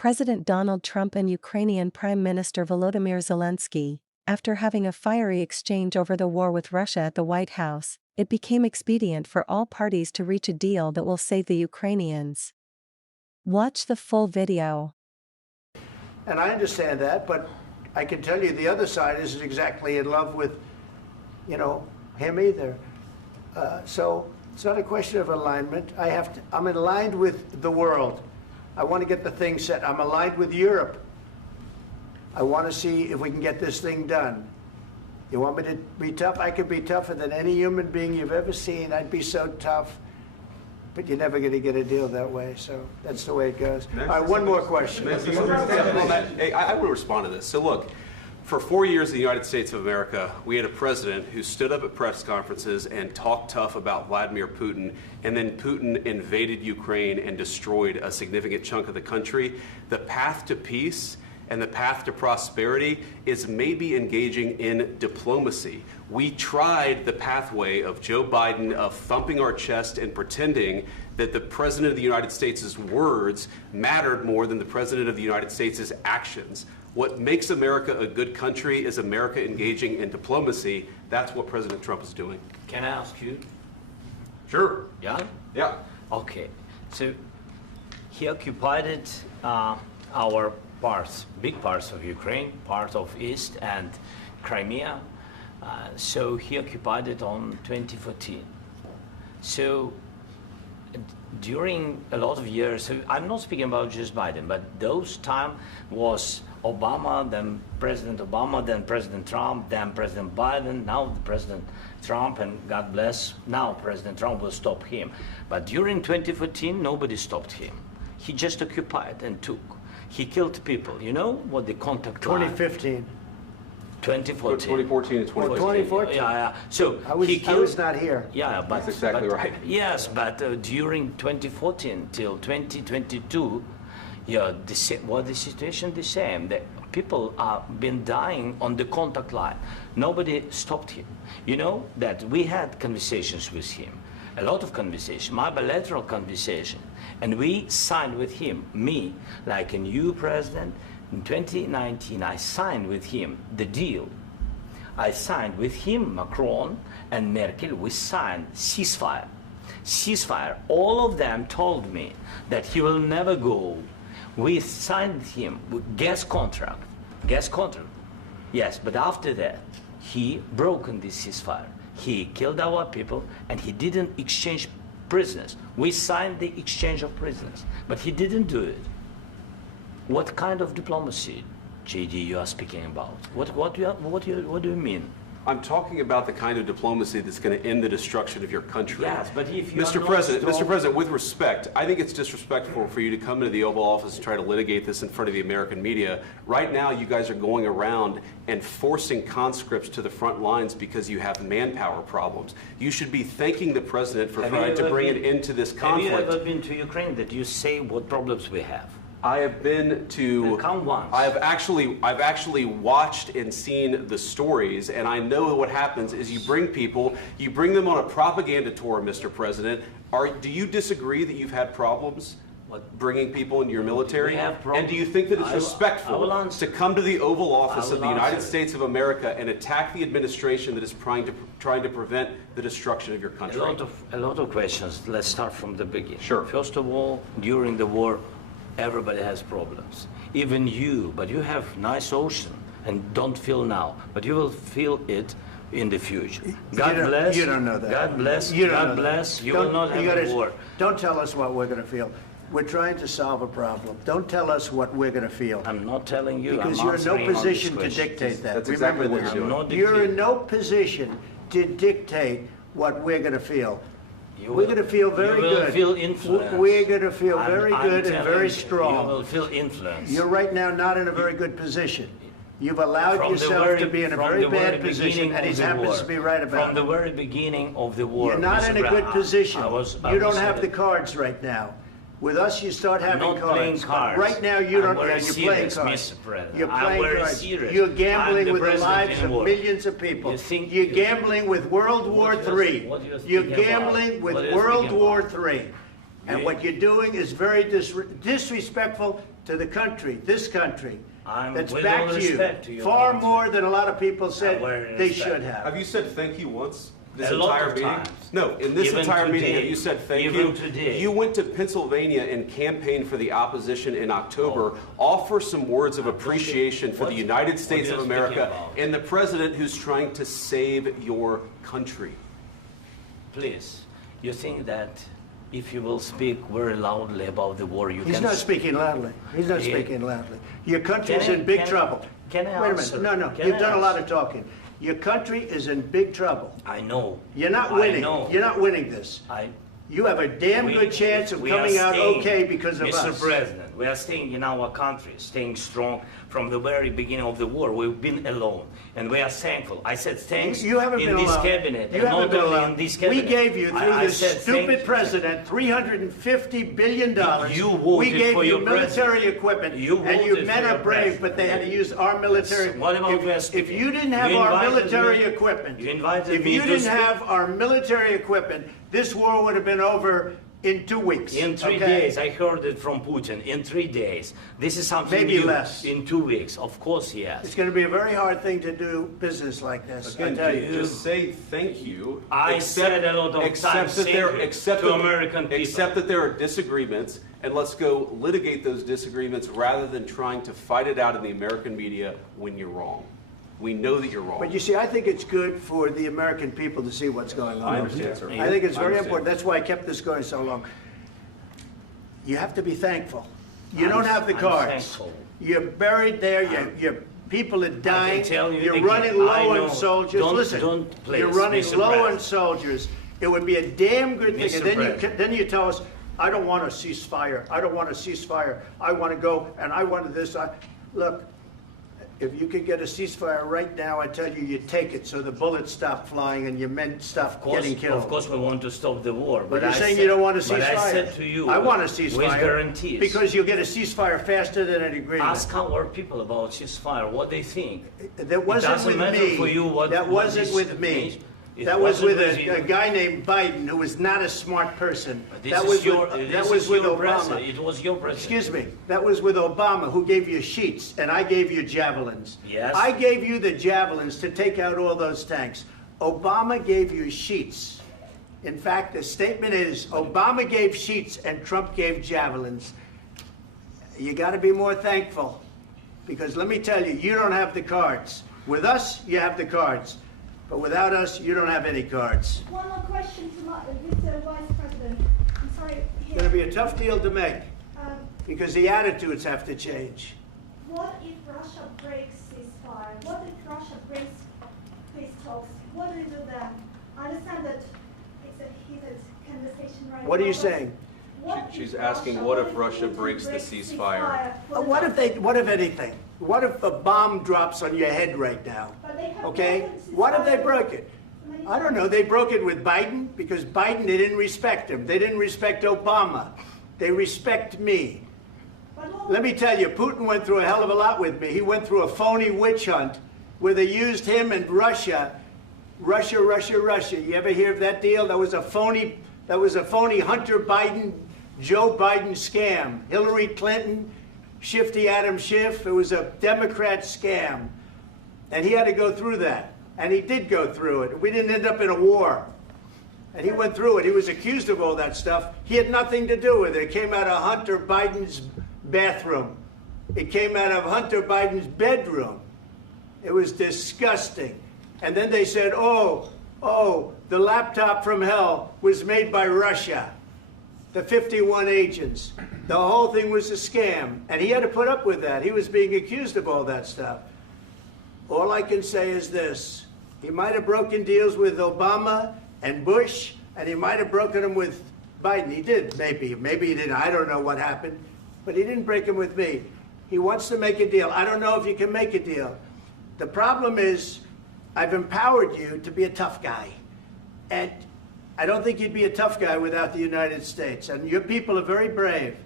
President Donald Trump and Ukrainian Prime Minister Volodymyr Zelensky, after having a fiery exchange over the war with Russia at the White House, it became expedient for all parties to reach a deal that will save the Ukrainians. Watch the full video. And I understand that, but I can tell you the other side isn't exactly in love with, him either. So it's not a question of alignment. I'm aligned with the world. I want to get the thing set. I'm aligned with Europe. I want to see if we can get this thing done. You want me to be tough? I could be tougher than any human being you've ever seen. I'd be so tough. But you're never going to get a deal that way, so that's the way it goes. All right, one more question. Hey, I will respond to this. So look, for 4 years in the United States of America, we had a president who stood up at press conferences and talked tough about Vladimir Putin, and then Putin invaded Ukraine and destroyed a significant chunk of the country. The path to peace and the path to prosperity is maybe engaging in diplomacy. We tried the pathway of Joe Biden of thumping our chest and pretending that the President of the United States' words mattered more than the President of the United States' actions. What makes America a good country is America engaging in diplomacy. That's what President Trump is doing. Can I ask you? Sure. Yeah? Yeah. Okay. So he occupied our parts, big parts of Ukraine, part of East and Crimea. So he occupied it on 2014. So during a lot of years, so I'm not speaking about just Biden, but those time was Obama, then President Obama, then President Trump, then President Biden, now President Trump, and God bless, now President Trump will stop him. But during 2014, nobody stopped him. He just occupied and took. He killed people. You know what the contact line? 2015. 2014. 2014 and 2015. 2014. Yeah. So I was not here. Yeah, but that's exactly right. Yes, but during 2014 till 2022, the situation the same. The people have been dying on the contact line. Nobody stopped him. You know that we had conversations with him, a lot of conversation, my bilateral conversation, and we signed with him, me, like a new president. In 2019, I signed with him the deal. I signed with him, Macron and Merkel, we signed ceasefire. Ceasefire. All of them told me that he will never go. We signed with him with gas contract. Gas contract. Yes, but after that, he broken this ceasefire. He killed our people and he didn't exchange prisoners. We signed the exchange of prisoners, but he didn't do it. What kind of diplomacy, JD, you are speaking about? What do you mean? I'm talking about the kind of diplomacy that's going to end the destruction of your country. Yes, but if you Mr. President, with respect, I think it's disrespectful for you to come into the Oval Office and try to litigate this in front of the American media. Right now, you guys are going around and forcing conscripts to the front lines because you have manpower problems. You should be thanking the President for trying to bring an end to this conflict. Have you ever been to Ukraine that you say what problems we have? I have been to. Come once. I've actually watched and seen the stories, and I know what happens is you bring them on a propaganda tour, Mr. President. Do you disagree that you've had problems bringing people into your military? And do you think that it's respectful to come to the Oval Office of the United States of America and attack the administration that is trying to prevent the destruction of your country? A lot of questions. Let's start from the beginning. Sure. First of all, during the war, everybody has problems, even you, but you have nice ocean and don't feel now, but you will feel it in the future. God bless. You don't know that. God bless. You God bless. You will not have a war. Don't tell us what we're going to feel. We're trying to solve a problem. Don't tell us what we're going to feel. I'm not telling you. Because you're in no position to dictate that. That's exactly what you're doing. You're in no position to dictate what we're going to feel. We're going to feel very good. You will feel influence. We're going to feel very good and very strong. You will feel influence. You're right now not in a very good position. You've allowed yourself to be in a very bad position, and he happens to be right about it. From the very beginning of the war. You're not in a good position. You don't have the cards right now. With us, you start having cards. I'm not playing cards. Right now, you don't. You're playing cards. You're playing cards. Serious. You're gambling with the lives of millions of people. You're gambling with World War III. You're gambling with World War III. And what you're doing is very disrespectful to the country, this country, I'm that's with back all to you, respect to your far country. more than a lot of people said very they respect. should have. Have you said thank you once? This A lot entire of meeting? times. No, in this Even entire meeting, today. have you said thank Even you? today. You went to Pennsylvania and campaigned for the opposition in October. Offer some words of appreciation for the United States what of you're speaking America about. and the president who's trying to save your country. Please, you think that if you will speak very loudly about the war, you He's can... not speaking loudly. He's not Yeah. speaking loudly. Your country is Can I- in big can- trouble. can I Wait a answer? minute. No, Can you've I done a lot answer? of talking. Your country is in big trouble. I know. You're not I winning. know. You're not winning this. You have a damn good chance of we are coming out staying, okay because of Mr. us. President, we are staying in our country, staying strong from the very beginning of the war. We've been alone, and we are thankful. I said thanks You haven't in been this alone. cabinet, You and haven't not been only alone. in this We cabinet. gave you, through I this said stupid thank you. president, $350 billion. You voted we gave for you your military president. equipment, You and you voted men for are your brave, president. but they had to use our military. What about If you didn't have You our invited military me- equipment, you invited if me you to didn't speak- have our military equipment, this war would have been over in 2 weeks. In 3 okay? days, I heard it from Putin. In 3 days, this is something Maybe new. less. In 2 weeks, of course, yes. It's going to be a very hard thing to do business like this. I Again, tell you. just say thank you. I said a lot of accept times that thank there, you accept to that- American people. Accept that there are disagreements, and let's go litigate those disagreements rather than trying to fight it out in the American media when you're wrong. We know that you're wrong. But you see, I think it's good for the American people to see what's going on. I understand, sir. I think it's I very understand. important. That's why I kept this going so long. You have to be thankful. You don't have the I'm cards. thankful. You're buried there. Your people are dying. tell you You're again, running I low know. on soldiers. Don't- Listen, don't, please, you're running Mr. low on President. soldiers. It would be a damn good thing. Mr. And then President. then you tell us, I don't want a ceasefire. I don't want a ceasefire. I want to go and I want this. Look. If you could get a ceasefire right now, I tell you, you take it so the bullets stop flying and your men stop getting killed. Of course, we want to stop the war. But you're I saying said- you don't want a ceasefire. But I said to you, I want a with ceasefire. guarantees. Because you'll get a ceasefire faster than an agreement. Ask our people about ceasefire, what they think. That wasn't doesn't with matter me. for you what- That what wasn't is- with me. It That was wasn't with with you. a guy named Biden who was not a smart person. This That is was your, with, this that was is with your Obama. president. It was your president. Excuse me. That was with Obama, who gave you sheets, and I gave you javelins. Yes. I gave you the javelins to take out all those tanks. Obama gave you sheets. In fact, the statement is Obama gave sheets and Trump gave javelins. You got to be more thankful, because let me tell you, you don't have the cards. With us, you have the cards. But without us, you don't have any cards. One more question to Mr. Vice President. I'm sorry. It's going to be a tough deal to make, Um, because the attitudes have to change. what if Russia breaks ceasefire? What if Russia breaks peace talks? What do we do then? I understand that it's a heated conversation right now. What are you but saying? what She's if asking, what if Russia Putin breaks the breaks ceasefire? for the What if anything? What if a bomb drops on your head right now? But they have Okay? broken What if they ceasefire broke it? many I don't know. They broke it with Biden because Biden, they didn't respect him. They didn't respect Obama. They respect me. But what- Let me tell you, Putin went through a hell of a lot with me. He went through a phony witch hunt where they used him and Russia. Russia. You ever hear of that deal? That was a phony Hunter Biden, Joe Biden scam. Hillary Clinton, Shifty Adam Schiff. It was a Democrat scam. And he had to go through that. And he did go through it. We didn't end up in a war. And he went through it. He was accused of all that stuff. He had nothing to do with it. It came out of Hunter Biden's bathroom. It came out of Hunter Biden's bedroom. It was disgusting. And then they said, oh, the laptop from hell was made by Russia. The 51 agents. The whole thing was a scam. And he had to put up with that. He was being accused of all that stuff. All I can say is this. He might have broken deals with Obama and Bush, and he might have broken them with Biden. He did, maybe. Maybe he didn't. I don't know what happened. But he didn't break them with me. He wants to make a deal. I don't know if you can make a deal. The problem is, I've empowered you to be a tough guy. And I don't think you'd be a tough guy without the United States. And your people are very brave.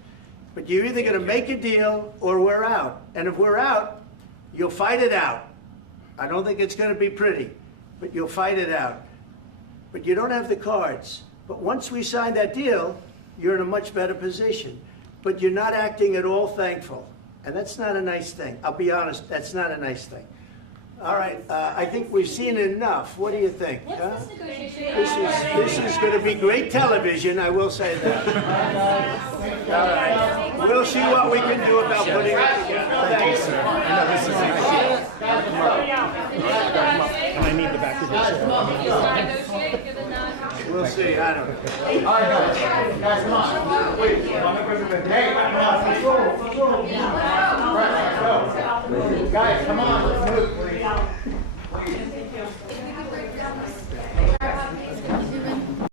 But you're either going to make a deal or we're out. And if we're out, you'll fight it out. I don't think it's going to be pretty, but you'll fight it out. But you don't have the cards. But once we sign that deal, you're in a much better position. but you're not acting at all thankful. And that's not a nice thing. I'll be honest, that's not a nice thing. All right, I think we've seen enough. What do you think? Huh? This is going to be great television, I will say that. All right. We'll see what we can do about putting it together. Thank you, sir. I know this is Can I need the back of your chair? We'll see, I don't know. All right, guys, come on. Wait, hey, come on. Guys, come on.